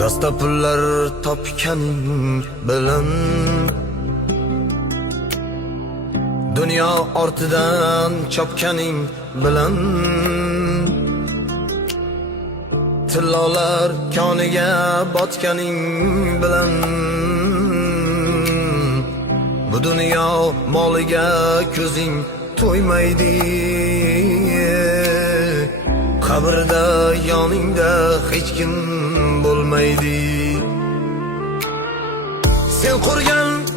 Dasta pullar topganing bilan dunyo ortidan chopganing bilan tillolar koniga botganing bilan bu dunyo moliga ko'zing to'ymaydi. Qabrda yoningda hech kim bo'lmaydi. Sen qurgan